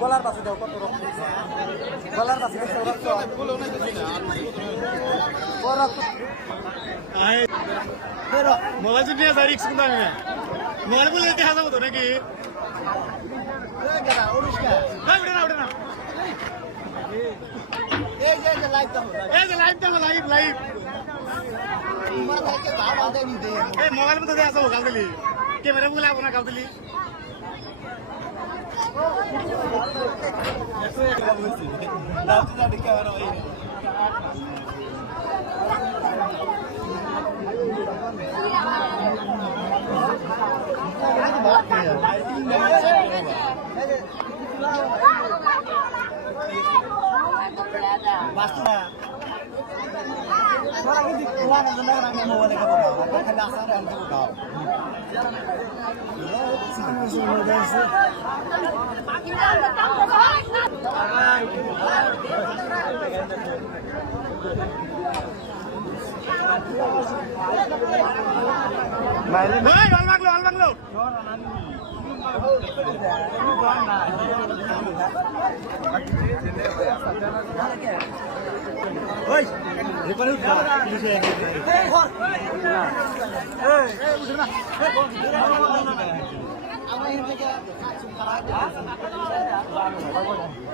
গলার পাশে দাও কত রক্ত গলার পাশে রক্ত মোবাইল নিয়ে যাই রিক্স কিন্তু আমি মোবাইল বলে দেখা যাবো তো নাকি মোবাইল মতো দেখা যাবো কাল দিলি ক্যামেরা বলে আপনার কাল দিলি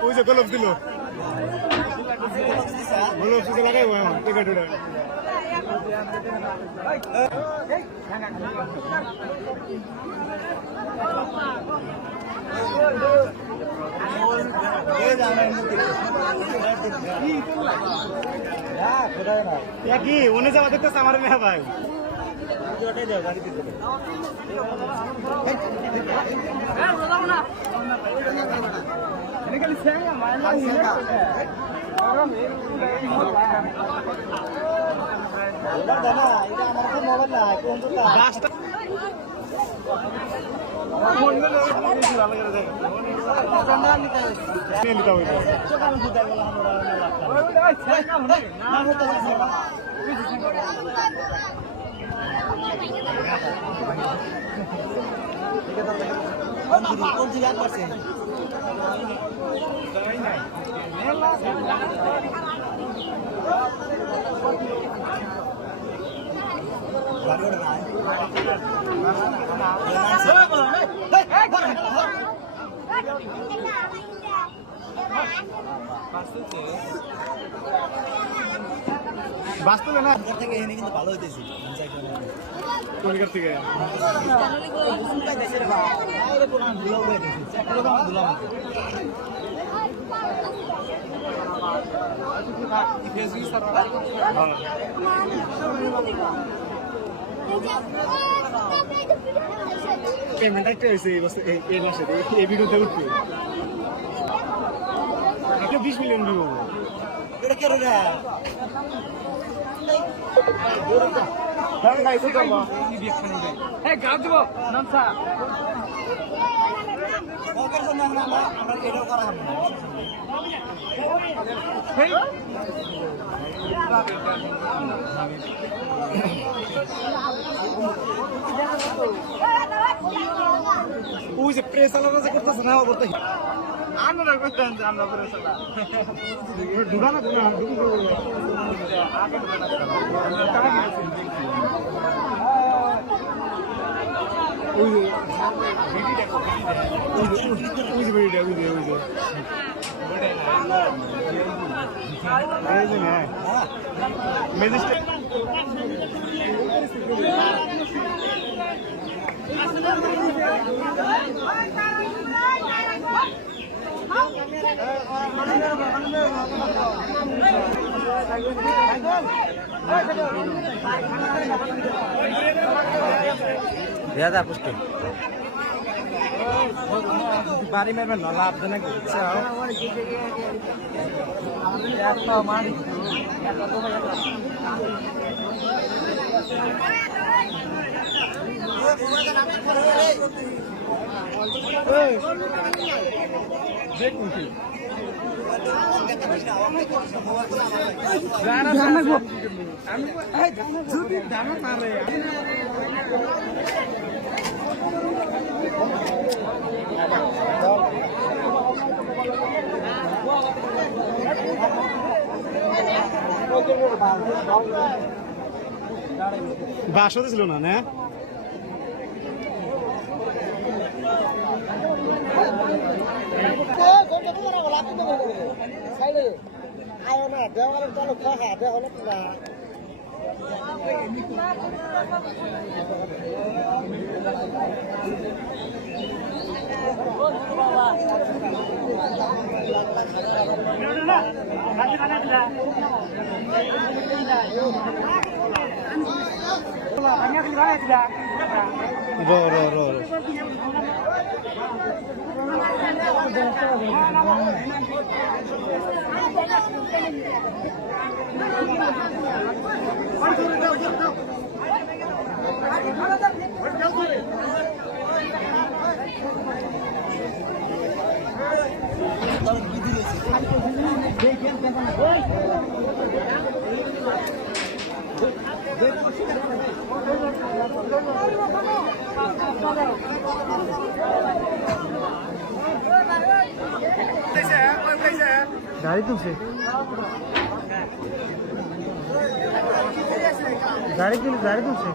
ওই যে গোলপ দিল গোলপ দিতে লাগাই টিকা টুটা কি উনি যাওয়া দেখতেছে আমার মেয়া ভাই বাস্তবে না থেকে এনে কিন্তু ভালো হইতেছে কলকাতা থেকে পেমেন্ট একটা হয়েছে এই মাসে এই ভিডিওতে উঠবে 20 মিলিয়ন ভিউ এটা কেন রে ওই যে প্রেস আলাদা করতেছে না বলতে আমরা করতেন আমরা প্রেস আলাদা ঢুকানা ওই যে ভিডিওটা ম্যাজিস্ট্রেট দাদা পুষ্টি বাড়ি মেরবেন না লাভজনক দেখুন বাসতে ছিল না না ro গাড়ি তুলছে গাড়ি তুলছে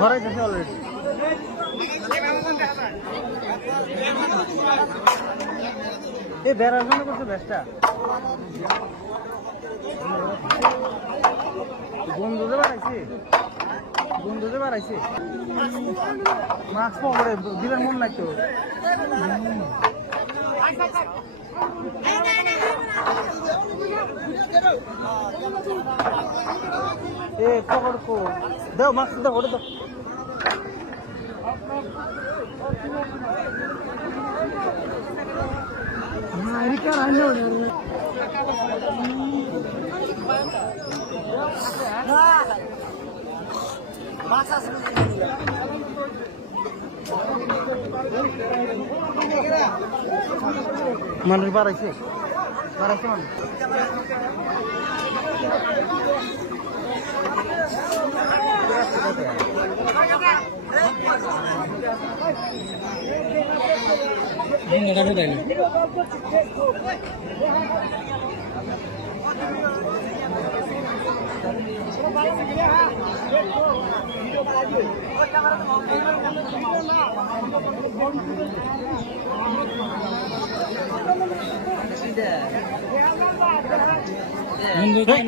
হরাই গেছে অলরেডি এই বেড়ার জন্য করছে বেশটা বন্ধুদের বাড়াইছে মাস্ক পরে দিবেন মন নাই তো এ পকড় কো দাও মাস্ক দাও ওটা দাও মানুষ বাড়াইছে মানুষ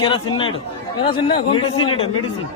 কেরাসিন না মেডিসিন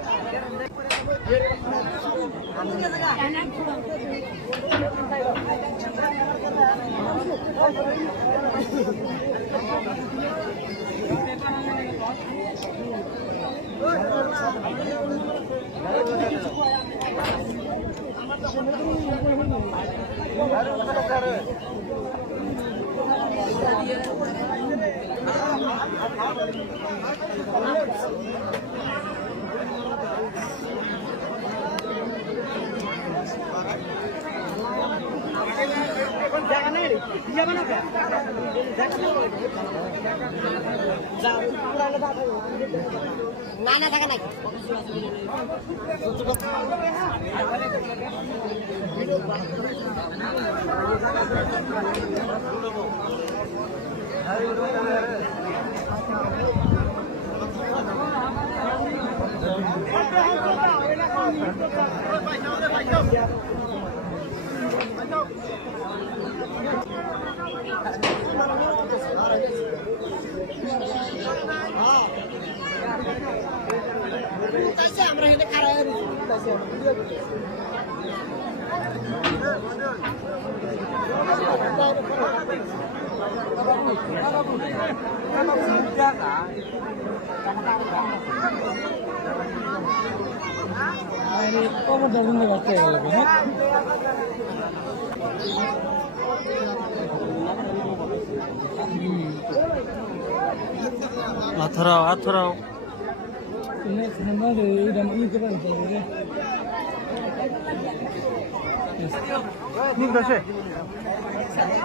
আথরাও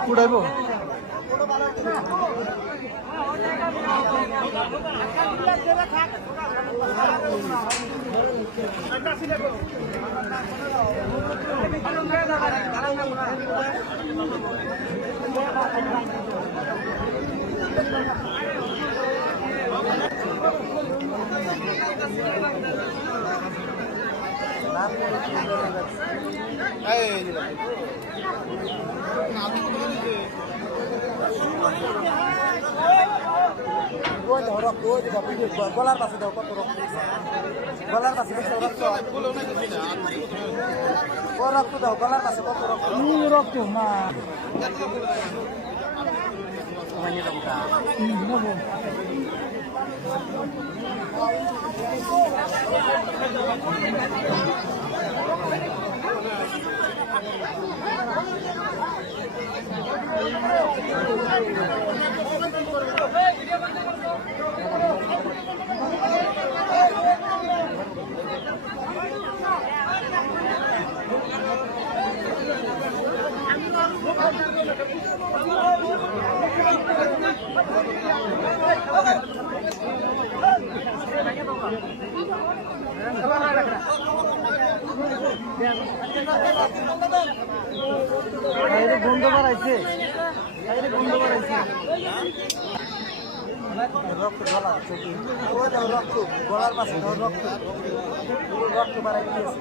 উড়াইব রক্ত গলার পাশে দাও কত রক্ত গলার পাশে রক্ত রক্ত দাও গলার পাশে কত রক্ত রক্ত মা বন্ধ বাড়াইছে বন্ধ বাড়াইছে রক্ত গলা রক্ত গলার পাশে রক্ত রক্ত বাড়াই দিয়েছে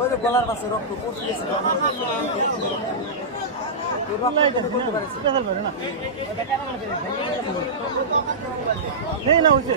ওই যে গলার পাশে রক্ত পড়তে গেছে না হয়েছে